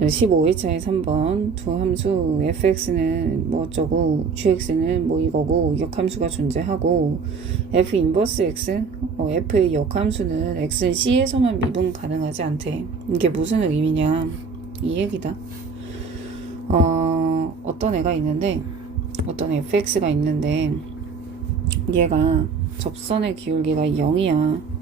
15일차에 3번 두 함수 fx는 뭐 어쩌고 gx는 뭐 이거고 역함수가 존재하고 f 인버스 x 어, f의 역함수는 x는 c에서만 미분 가능하지 않대. 이게 무슨 의미냐? 이 얘기다. 어, 어떤 애가 있는데 어떤 fx가 있는데 얘가 접선의 기울기가 0이야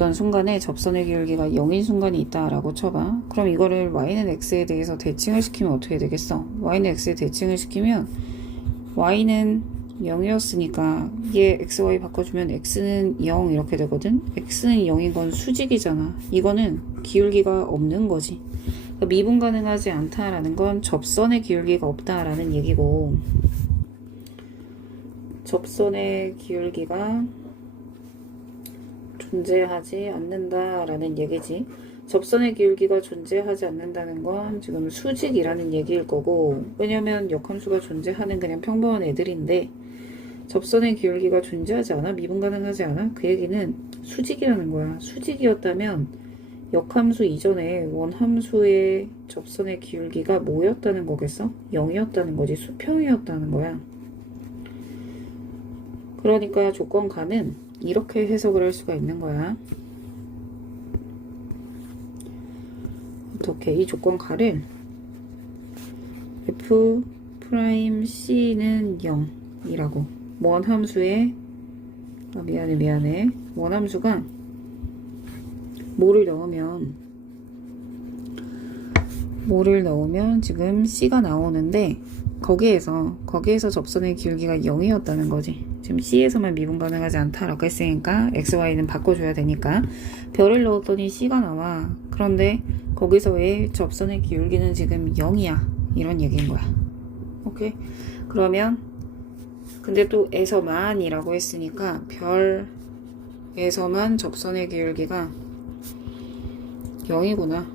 어떤 순간에 접선의 기울기가 0인 순간이 있다라고 쳐봐. 그럼 이거를 y는 x에 대해서 대칭을 시키면 어떻게 되겠어? y는 x에 대칭을 시키면 y는 0이었으니까 얘 xy 바꿔주면 x는 0 이렇게 되거든? x는 0인 건 수직이잖아. 이거는 기울기가 없는 거지. 그러니까 미분 가능하지 않다라는 건 접선의 기울기가 없다라는 얘기고 접선의 기울기가 존재하지 않는다라는 얘기지. 접선의 기울기가 존재하지 않는다는 건 지금 수직이라는 얘기일 거고, 왜냐면 역함수가 존재하는 그냥 평범한 애들인데, 접선의 기울기가 존재하지 않아? 미분 가능하지 않아? 그 얘기는 수직이라는 거야. 수직이었다면, 역함수 이전에 원함수의 접선의 기울기가 뭐였다는 거겠어? 0이었다는 거지. 수평이었다는 거야. 그러니까 조건가는 이렇게 해석을 할 수가 있는 거야. 어떻게 이 조건가를 f 프라임 c는 0이라고 원함수의 아, 미안해 미안해 원함수가 뭐를 넣으면 뭐를 넣으면 지금 c가 나오는데 거기에서 거기에서 접선의 기울기가 0이었다는 거지. 지금 C에서만 미분 가능하지 않다라고 했으니까 XY는 바꿔줘야 되니까 별을 넣었더니 C가 나와. 그런데 거기서의 접선의 기울기는 지금 0이야. 이런 얘기인 거야. 오케이? 그러면 근데 또 에서만 이라고 했으니까 별에서만 접선의 기울기가 0이구나.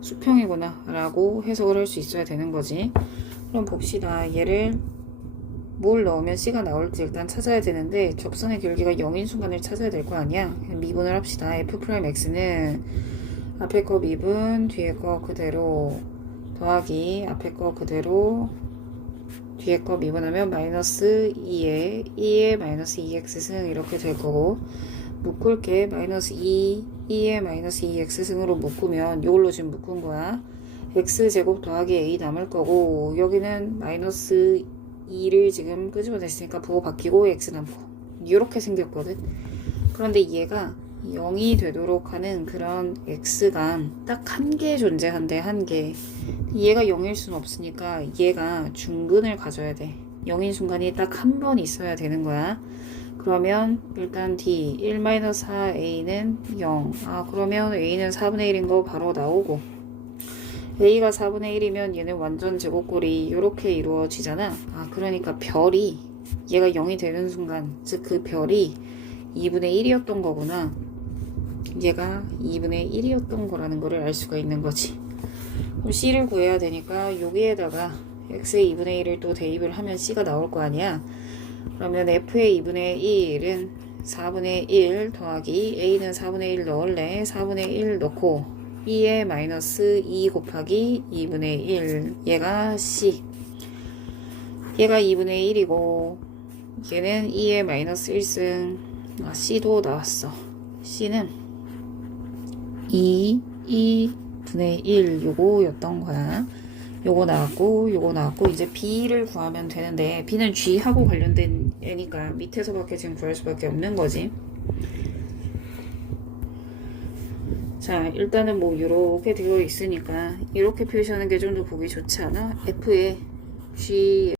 수평이구나. 라고 해석을 할 수 있어야 되는 거지. 그럼 봅시다. 얘를 뭘 넣으면 C가 나올지 일단 찾아야 되는데 접선의 기울기가 0인 순간을 찾아야 될 거 아니야. 미분을 합시다. F'X는 앞에 거 미분, 뒤에 거 그대로 더하기 앞에 거 그대로 뒤에 거 미분하면 마이너스 2에 2에 마이너스 2x 승 이렇게 될 거고 묶을 게 마이너스 2 2에 마이너스 2x 승으로 묶으면 이걸로 지금 묶은 거야. x제곱 더하기 a 남을 거고 여기는 마이너스 2를 지금 끄집어냈으니까 부호 바뀌고 x 남고 이렇게 생겼거든. 그런데 얘가 0이 되도록 하는 그런 x가 딱 한 개 존재한대 한개. 얘가 0일 순 없으니까 얘가 중근을 가져야 돼. 0인 순간이 딱 한 번 있어야 되는 거야. 그러면 일단 d 1-4a는 0 아 그러면 a는 4분의 1인 거 바로 나오고 a가 4분의 1이면 얘는 완전 제곱꼴이 이렇게 이루어지잖아. 아, 그러니까 별이 얘가 0이 되는 순간, 즉 그 별이 2분의 1이었던 거구나. 얘가 2분의 1이었던 거라는 거를 알 수가 있는 거지. 그럼 c를 구해야 되니까 여기에다가 x의 2분의 1을 또 대입을 하면 c가 나올 거 아니야. 그러면 f의 2분의 1은 4분의 1 더하기 a는 4분의 1 넣을래. 4분의 1 넣고 2에 마이너스 2 곱하기 2분의 1 얘가 C. 얘가 2분의 1이고 얘는 2에 마이너스 1승. 아, C도 나왔어. C는 2, 2분의 1 요거였던 거야. 요거 나왔고 요거 나왔고 이제 B를 구하면 되는데 B는 G하고 관련된 애니까 밑에서밖에 지금 구할 수밖에 없는 거지 자 일단은 뭐 이렇게 되어 있으니까 이렇게 표시하는 게 좀 더 보기 좋지 않아? F에 G